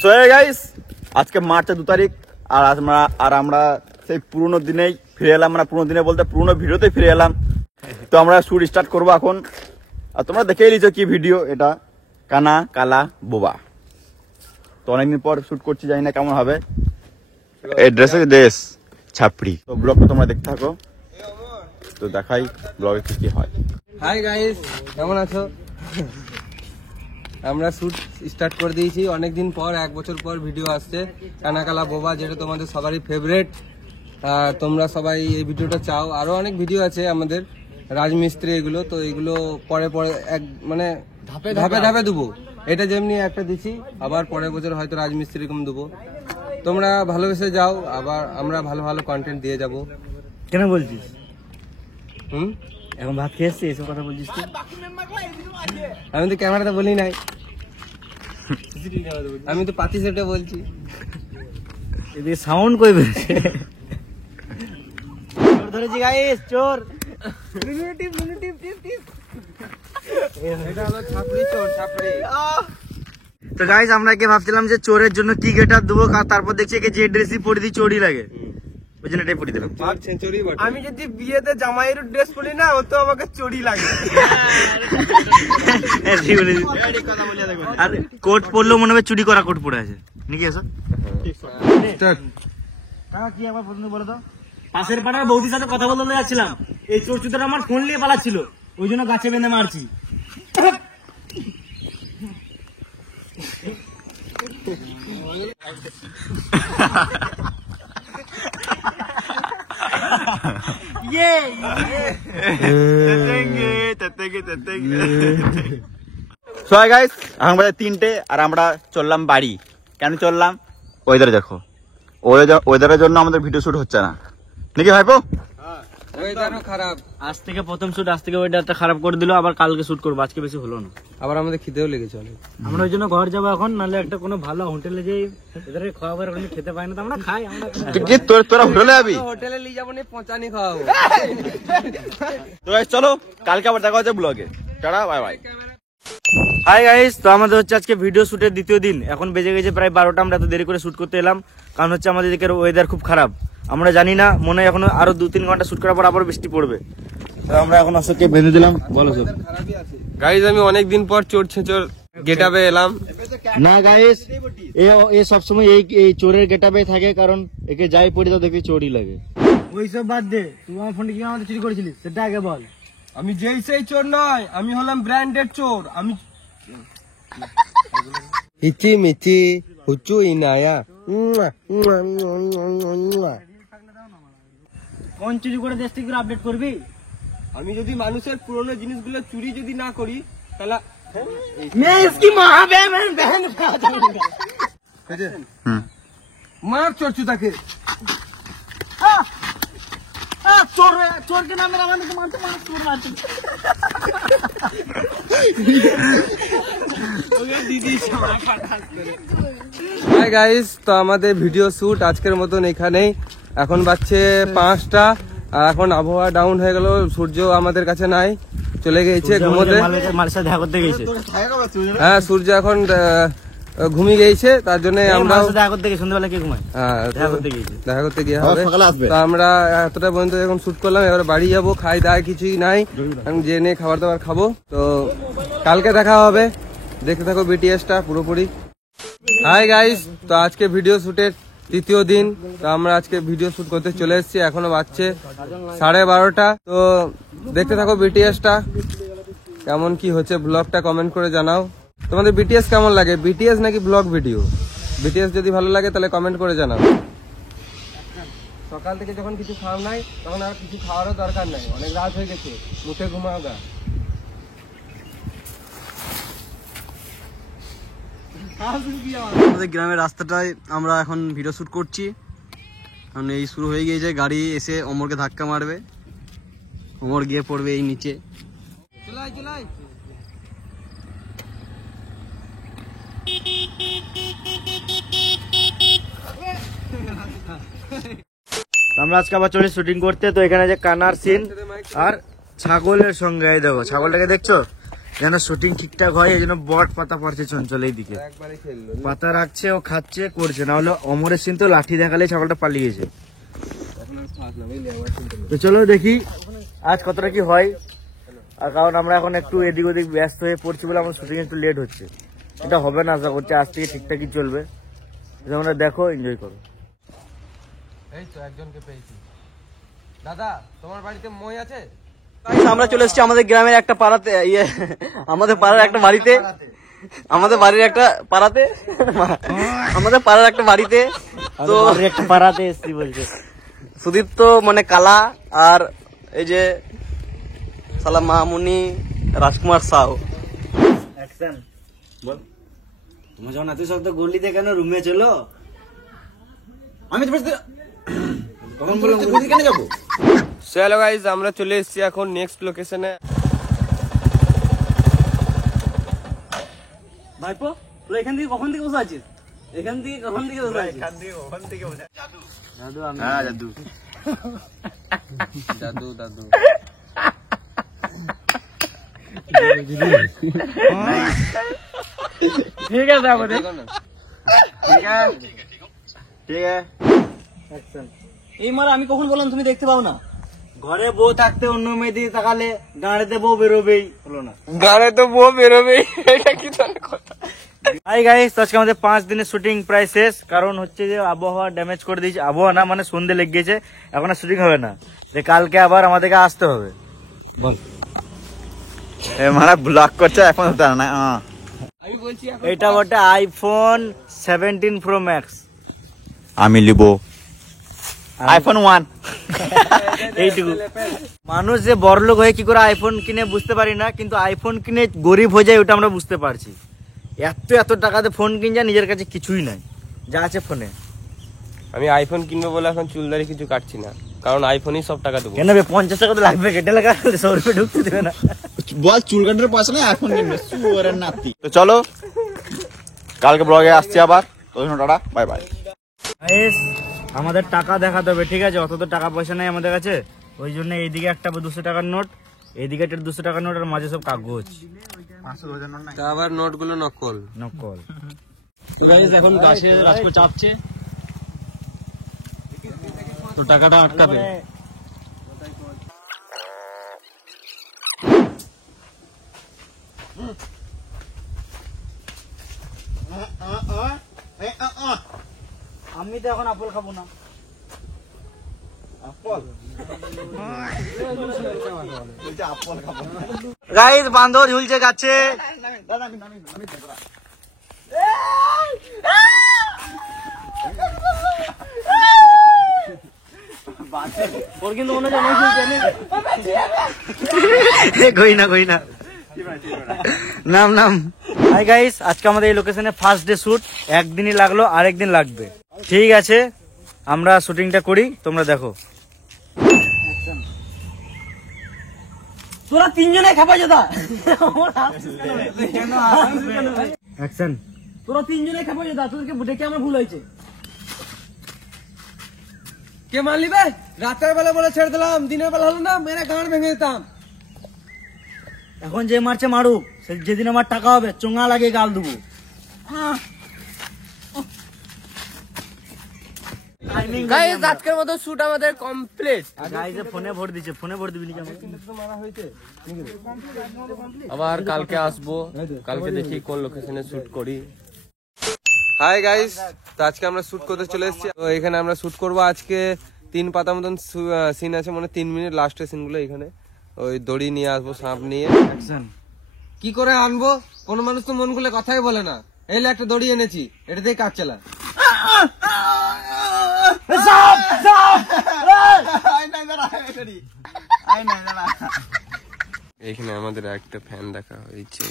So guys আজকে March 2 তারিখ আর আমরা সেই পুরনো দিনেই ফিরে এলাম, মানে পুরনো দিনে বলতে পুরনো ভিডিওতে ফিরে এলাম। তো আমরা শুট স্টার্ট করবো এখন। আর তোমরা দেখেই নিছো কি ভিডিও, এটা কানা কালা বোবা। তো অনেকদিন পর শুট করছি, জানি না কেমন হবে। এই ড্রেস ছাপড়ি। তো ব্লগটা তোমরা দেখতে থাকো, তো দেখাই ব্লগে কি হয়। হাই গাইস, কেমন আছো? আমরা শুট স্টার্ট করে দিয়েছি অনেকদিন পর, 1 বছর পর ভিডিও আসছে কানা কালা বোবা, যেটা তোমাদের সবারই ফেভারিট। তোমরা সবাই এই ভিডিওটা চাও। আরো অনেক ভিডিও আছে আমাদের রাজমিস্ত্রি, এগুলো তো এগুলো পরে পরে মানে ধাপে ধাপে দেবো। এটা যেমনি একটা দিছি, আবার পরের বছর হয়তো রাজমিস্ত্রি এরকম দেবো। তোমরা ভালোবেসে যাও, আবার আমরা ভালো ভালো কন্টেন্ট দিয়ে যাব। কেন বলছিস? এখন ভাত খেয়েছিস, এসব কথা বলছিস তুই? আমি তো ক্যামেরাতে বলি নাই, আমি তো পাতি সেটে বলছি। এদিকে সাউন্ড কই বেরোচ্ছে? চোর ধরেছি গাইস, চোর। এটা হলো ছাপড়ি চোর, ছাপড়ি। তো গাইস আমরা একে ভাবছিলাম যে চোরের জন্য কি গেটআপ দেবো, তারপর দেখছি একে যে ড্রেসই পরে দিই চোরই লাগে, ওই জন্য এটাই পরে দিলাম। আমি যদি বিয়েতে জামাইয়ের ড্রেস পরি না, ও তো আমাকে চোরি লাগে। আর কোট পরলেও মনে হবে চুরি করা কোট পরে আছে নাকি? এসব কি একবার পছন্দ বলো তো। পাশের পাড়ার বৌদির সাথে কথা বলতে যাচ্ছিলাম, এই চোর চুদারা আমার ফোন নিয়ে পালাচ্ছিল, ওই জন্য গাছে বেঁধে মারছি। সো গাইস এখন বাজে 3টে আর আমরা চললাম বাড়ি। কেন চললাম? ওয়েদার দেখো, ওয়েদারের জন্য আমাদের ভিডিও শুট হচ্ছে না নাকি ভাইপো? ওয়েদারও খারাপ। আজ থেকে প্রথম শুট, আজ থেকে ওয়েদারটা খারাপ করে দিল। আবার কালকে শুট করবো, আজকে বেশি হলো না। আবার আমাদের খিদেও লেগেছে অনেক। আমরা ওই জন্য ঘর যাবো এখন, নাহলে একটা কোনো ভালো হোটেলে যাই, এদের খাওয়াবার ওখানে খেতে পাই না, তো আমরা খাই। তোরা হোটেলে যাবি? হোটেলে নিয়ে যাবো, পচানি খাওয়াবো। তো গাইস চলো, কালকে আবার দেখা হচ্ছে ব্লগে। Tata, bye bye. Hi guys, তো আমাদের হচ্ছে আজকে ভিডিও শুটের দ্বিতীয় দিন। এখন বেজে গেছে প্রায় 12টা। আমরা এত দেরি করে শুট করতে এলাম কারণ হচ্ছে আমাদের দিকের ওয়েদার খুব খারাপ। আমরা জানি না, মনে হয় এখনো আরো 2-3 ঘন্টা শুট করার পর আবার বৃষ্টি পড়বে। তো আমরা এখন অশোককে বেঁধে দিলাম। বলো সব গাইজ, আমি অনেকদিন পর চোর ছেচোর গেটআপে এলাম। না গাইস, এ সবসময় এই চোরের গেটআপে থাকে, কারণ একে যাই পড়ি তো দেখি চোরই লাগে। ওইসব বাদ দে, তুই আমার ফোনটা কি আমাদের চুরি করেছিলিস সেটা আগে বল। আমি যেই সেই চোর নয়, আমি হলাম ব্র্যান্ডেড চোর। আমি হিচি মিচি হুচু ইনায়া। কোন চুরি করে দেশ থেকে আপডেট করবি? আমি যদি মানুষের পুরনো জিনিসগুলো চুরি যদি না করি, তাহলে মার চোর চুদাকে। চোরকে নামে আমাদেরকে মারতে চোর মারছে। হাই গাইস, তো আমাদের ভিডিও শুট আজকের মতন এখানেই। এখন বাজছে 5টা, আর এখন আবহাওয়া ডাউন হয়ে গেল, সূর্য আমাদের কাছে নাই, চলে গেছে ঘুমোতে। হ্যাঁ, সূর্য এখন ঘুমিয়ে গেছে, তার জন্য আমরা দেখা করতে গিয়ে হবে। তো আমরা এতটা পর্যন্ত এখন শুট করলাম, এবার বাড়ি যাবো। খাই দায় কিছুই নাই, যে নিয়ে খাবার দাবার খাবো। তো কালকে দেখা হবে, দেখতে থাকো বিটিএসটা পুরোপুরি। হাই গাইস, তো আজকে ভিডিও শুটের তৃতীয় দিন। তো আমরা আজকে ভিডিও শুট করতে চলে এসেছি, এখনো বাজছে 12:30। তো দেখতে থাকো বিটিএসটা, কেমন কি হচ্ছে ব্লগটা কমেন্ট করে জানাও। তোমাদের বিটিএস কেমন লাগে, বিটিএস নাকি ব্লগ ভিডিও? বিটিএস যদি ভালো লাগে তাহলে কমেন্ট করে জানাও। সকাল থেকে যখন কিছু খাওয়া নাই, তখন আর কিছু খাওয়ারও দরকার নাই, অনেক রাত হয়ে গেছে, মুখে ঘুমাও গা। আমাদের গ্রামের রাস্তাটায় আমরা এখন ভিডিও শুট করছি। কারণ এই শুরু হয়ে গিয়েছে, গাড়ি এসে অমরকে ধাক্কা মারবে, অমর গিয়ে পড়বে এই নিচে। আমরা আজকে আবার চলে শুটিং করতে। তো এখানে যে কানার সিন আর ছাগলের সঙ্গে, এই দেখো ছাগলটাকে দেখছো, যেন শুটিং ঠিকঠাক হয়, এই জন্য বট পাতা পড়ছে চঞ্চল এইদিকে, একবারে খেললো। পাতা রাখছে ও খাচ্ছে করছে, না হলে অমরের সিন তো লাঠি দেখালে ছাগলটা পালিয়েছে। এখন আর খাস না বুঝলি, আমার চিন্তা নেই। তো চলো দেখি আজ কতটা কি হয়। আর কারণ আমরা এখন একটু এদিক ওদিক ব্যস্ত হয়ে পড়ছি বলে আমার শুটিং একটু লেট হচ্ছে। এটা হবে না আশা করছি, আজ থেকে ঠিকঠাকই চলবে। তোমরা দেখো, এনজয় করো। এই তো একজনকে পেয়েছি। দাদা তোমার বাড়িতে মই আছে? Guys, আমরা চলে এসেছি আমাদের গ্রামের একটা পাড়াতে, আমাদের পাড়ার একটা বাড়িতে, আমাদের বাড়ির একটা পাড়াতে, আমাদের পাড়ার একটা বাড়িতে। তো একটা পাড়াতে এসছি বলছে সুদীপ্ত মানে কালা, আর এই যে সালাম মামুনি রাজকুমার সাউ। অ্যাকশন বল। তুমি যখন এত শব্দ গলিতে কেন রুমে চলো? আমি তো তখন বললাম গলি কেন যাবো? চলো গাইজ, আমরা চলে এসেছি এখন নেক্সট লোকেশনে। ভাইপো তুই এখান থেকে কখন থেকে বসে আছিস? এখান থেকে কখন থেকে বসে আছিস? দাদু আমি হ্যাঁ জাদু। দাদু দাদু ঠিক আছে আমাদের, দেখো না। ঠিক আছে ঠিক আছে। এই মারা আমি কখন বললাম তুমি দেখতে পাও না? ঘরে বউ থাকতে অন্য মেয়ে দিয়ে তাকালে গাড়িতে বউ বেরোবেই, হলো না? গানে তো বউ বেরোবে, এটা কি ধরনের কথা? হাই গাইস, আজকে আমাদের 5 দিনের শুটিং প্রায় শেষ। কারণ হচ্ছে যে আবহাওয়া ড্যামেজ করে দিয়েছে, আবহাওয়া না মানে সন্ধ্যে লেগে গেছে, এখন আর শুটিং হবে না, যে কালকে আবার আমাদেরকে আসতে হবে। বল মানে ব্লক করছে এখন হতে না। আমি বলছি এটা বটে আইফোন 17 প্রো ম্যাক্স। আমি লিব আইফোন 1। এইটুকু। মানুষ যে বড়লোক হয়ে কি করে আইফোন কিনে বুঝতে পারি না, কিন্তু আইফোন কিনে গরিব হয়ে যায় ওটা আমরা বুঝতে পারছি। এত এত টাকাতে ফোন কিন যা, নিজের কাছে কিছুই নাই, যা আছে ফোনে। আমি আইফোন কিনবো বলে এখন চুলদারি কিছু কাটছি না, কারণ আইফোনই সব টাকা দেবো। কেন বে 50 টাকা তো লাগবে, কেটে লাগা 100 রুপিয়ে ঢুকতে দেবে না। বল চুল কাটার পয়সা নেই, আইফোন কিনবে সুরের নাতি। তো চলো কালকে ব্লগে আসছি আবার। Tata, bye bye. গাইস, আমাদের টাকা দেখাতে হবে, ঠিক আছে? অত তো টাকা পয়সা নেই আমাদের কাছে, ওই জন্য এইদিকে একটা 200 টাকার নোট, এইদিকে একটা 200 টাকার নোট, আর মাঝে সব কাগজ। তা আবার নোটগুলো নকল। নকল। তো গাইস এখন গাছে রাজকো চাপছে, তো টাকাটা আটকাবে। আমি তো এখন আপেল খাবো না। গাইস বান্দর ঝুলছে গাছে। ওর কিন্তু মনে হয় কই না কই না, নাম নাম। হাই গাইস, আজকে আমাদের এই লোকেশনে ফার্স্ট ডে শুট। একদিনই লাগলো, আরেকদিন লাগবে। ঠিক আছে, আমরা শুটিংটা করি, তোমরা দেখো। তোরা তিনজনে খাবা যেটা, অ্যাকশন। তোরা তিনজনে খাবা যেটা, তোদেরকে ডেকে আমার ভুল হয়েছে। কে মারলি বে? রাতের বেলা বলে ছেড়ে দিলাম, দিনের বেলা হলো না মেরে গাঁড় ভেঙে দিতাম। এখন যে মারছে মারুক, যেদিন আমার টাকা হবে চোঙা লাগিয়ে গাল দেবো। গাইস আজকের মতো শুট আমাদের কমপ্লিট। গাইস ফোনে ভোট দিচ্ছে, ফোনে ভোট দিবি নাকি? আবার কালকে আসবো, কালকে দেখি কোন লোকেশনে শুট করি। হাই গাইস, তো আজকে আমরা শুট করতে চলে এসেছি। তো এখানে আমরা শুট করব আজকে 3 পাতা মতন সিন আছে, মানে 3 মিনিট লাস্টের সিন গুলো। এখানে ওই দড়ি নিয়ে আসবো, সাপ নিয়ে। কি করে আনবো? কোন মানুষ তো মন খুলে কথাই বলে না। এই একটা দড়ি এনেছি, এটা দিয়ে কাজ চালা। এখানে আমাদের একটা ফ্যান দেখা হয়েছে।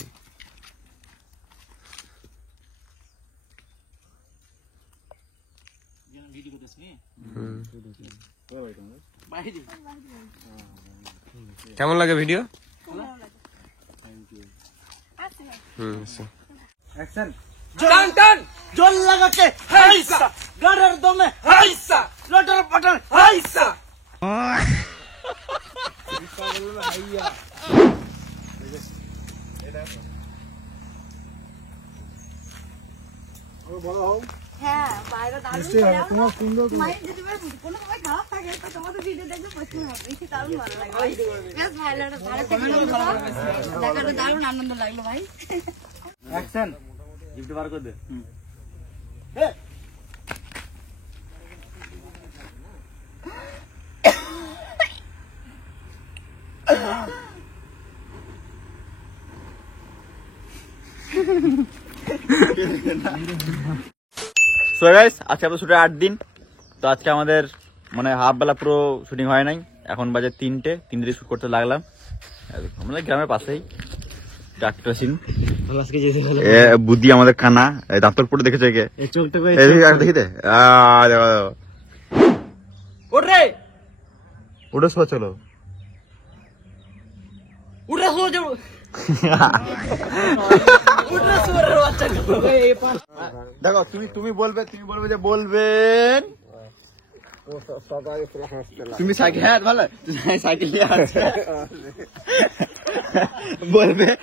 কেমন লাগে ভিডিও? অ্যাকশন। টান টান জল লাগাকে হাইসা, গাড়ের দমে হাইসা, লটার পটার হাইসা। হ্যাঁ বাইরে দারুণ মায়ের যদি কোনো সময় খারাপ থাকে তো তোমাদের ভিডিও দেখলে প্রচুর হবে বেশি দারুণ ভালো লাগে বেশ ভালো ভালো থেকে দেখাটা দারুণ আনন্দ লাগলো ভাই অ্যাকশন গিফট বার করে দে সো গাইস আজকে আমাদের শুটের 8 দিন। তো আজকে আমাদের মানে হাফ বেলা পুরো শুটিং হয় নাই, এখন বাজে 3টে শুট করতে লাগলাম আমাদের গ্রামের পাশেই ট্রাক্টর সিন। বুদ্ধি আমাদের কানা দাঁতর পড়ে দেখেছে কে চোখটা দেখিতে ওরে ওটা শো চলো উঠে শো যাও উঠে শো রে বাচ্চা দেখো তুমি বলবে যে বলবেন তুমি সাইকেল হ্যাঁ ভালো সাইকেল নিয়ে আসছে বলবেন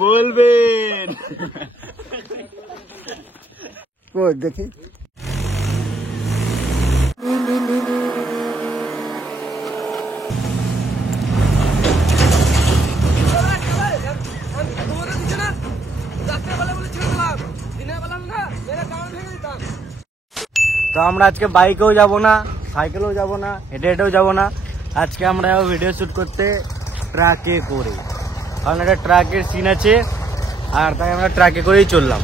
বলবেন দেখি তো আমরা আজকে বাইকেও যাব না, সাইকেলেও যাব না, হেঁটে হেঁটেও যাব না, আজকে আমরা যাবো ভিডিও শুট করতে ট্রাকে করে, কারণ একটা ট্রাকের সিন আছে আর তাই আমরা ট্রাকে করেই চললাম।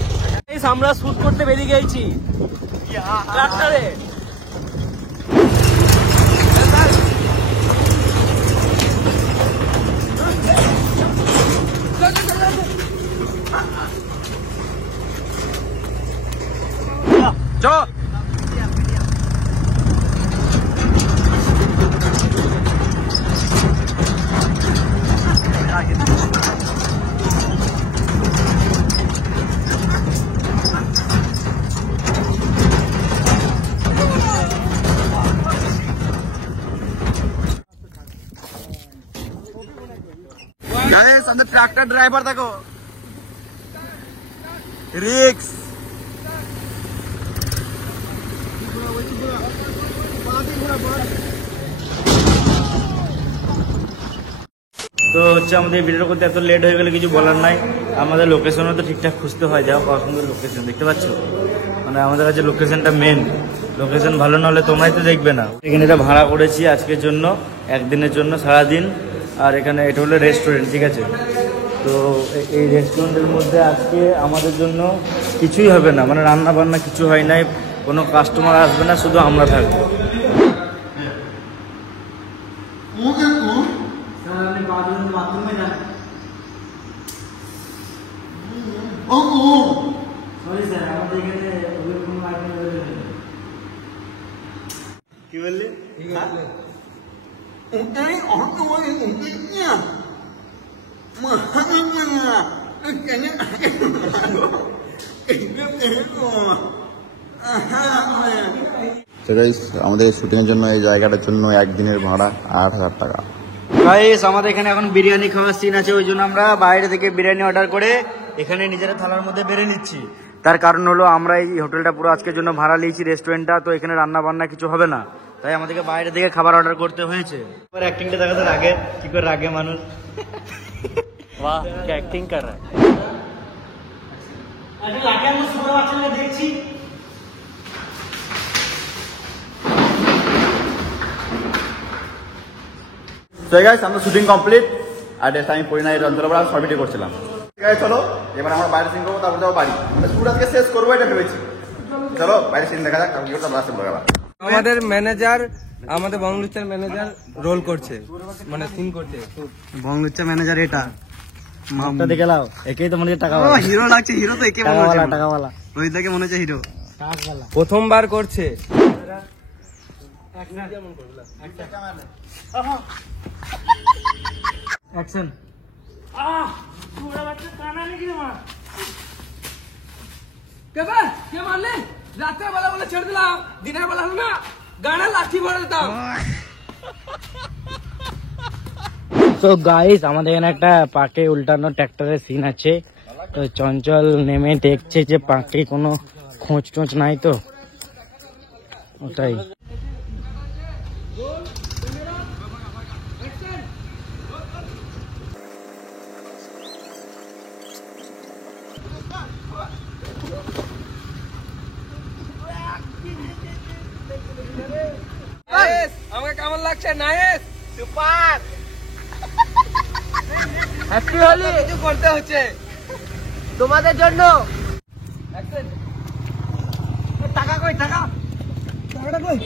আমরা শুট করতে বেরিয়ে গেছি ট্রাক্টরে। আমাদের ট্রাক্টর ড্রাইভার দেখো রিক্স তো হচ্ছে আমাদের ভিডিও করতে এত লেট হয়ে গেলে কিছু বলার নাই, আমাদের লোকেশনও তো ঠিকঠাক খুঁজতে হয়। যাও কত সুন্দর লোকেশন দেখতে পাচ্ছ, মানে আমাদের কাছে লোকেশনটা মেন, লোকেশন ভালো না হলে তোমরাই তো দেখবে না। এখানে এটা ভাড়া করেছি আজকের জন্য, একদিনের জন্য সারাদিন। আর এখানে এটা হলো রেস্টুরেন্ট, ঠিক আছে। তো এই রেস্টুরেন্টের মধ্যে আজকে আমাদের জন্য কিছুই হবে না, মানে রান্না বান্না কিছু হয় নাই, কোনো কাস্টমার আসবে না, শুধু আমরা থাকবো। কি বললি? আমাদের শুটিং এর জন্য এই জায়গাটার জন্য একদিনের ভাড়া 8,000 টাকা। গাইস আমাদের এখানে এখন বিরিয়ানি খাওয়ার সিন আছে, ওই জন্য আমরা বাইরে থেকে বিরিয়ানি অর্ডার করে এখানে নিজেরা থালার মধ্যে বেড়ে নিচ্ছি। তার কারণ হলো আমরা এই হোটেলটা পুরো আজকের জন্য ভাড়া নিয়েছি, রেস্টুরেন্টটা, তো এখানে রান্না বান্না কিছু হবে না, তাই আমাদেরকে বাইরে থেকে খাবার অর্ডার করতে হয়েছে। এবার অ্যাক্টিংটা দেখাতে রাগে, কি করে রাগে মানুষ। বাহ কি অ্যাক্টিং কর রা হ্যায়। লাগে আমরা ছোট বাচ্চাকে দেখছি। তো গাইস আমরা শুটিং কমপ্লিট, আর আমি পরিণয় রঞ্জনবড়া সব ভিডিও করছিলাম। ঠিক আছে চলো এবার আমরা বাইরে সিন করবো, তারপর যাবো বাড়ি। আমরা শুট আজকে শেষ করবো এটা ভেবেছি। চলো বাইরে সিন দেখা যাক, তারপর কি করতে আমরা আসতে বলবো। আমাদের ম্যানেজার, আমাদের বংলুচ্চার ম্যানেজার রোল করছে, মানে সিন করছে। বংলুচ্চা ম্যানেজার এটা মাপটা দেখে লাও, একেই তো মনে হচ্ছে টাকাওয়ালা। হিরো লাগছে, হিরো তো একে মনে হচ্ছে টাকাওয়ালা, রোহিত দাকে মনে হচ্ছে হিরো। প্রথমবার করছে। অ্যাকশন। কে মারলে? রাতের বেলা বলে ছেড়ে দিলাম, দিনের বেলা হলো না গানা লাঠি ভরে দিতাম। তো গাইস আমাদের এখানে একটা পাকে উল্টানো ট্র্যাক্টরের সিন আছে। তো চঞ্চল নেমে দেখছে যে পাকে কোনো খোঁজ টোঁচ নাই, তো ওটাই। আমাকে কেমন লাগছে? Nice, super, happy Holi. কিছু করতে হচ্ছে তোমাদের জন্য। টাকা কই? টাকাটা কই?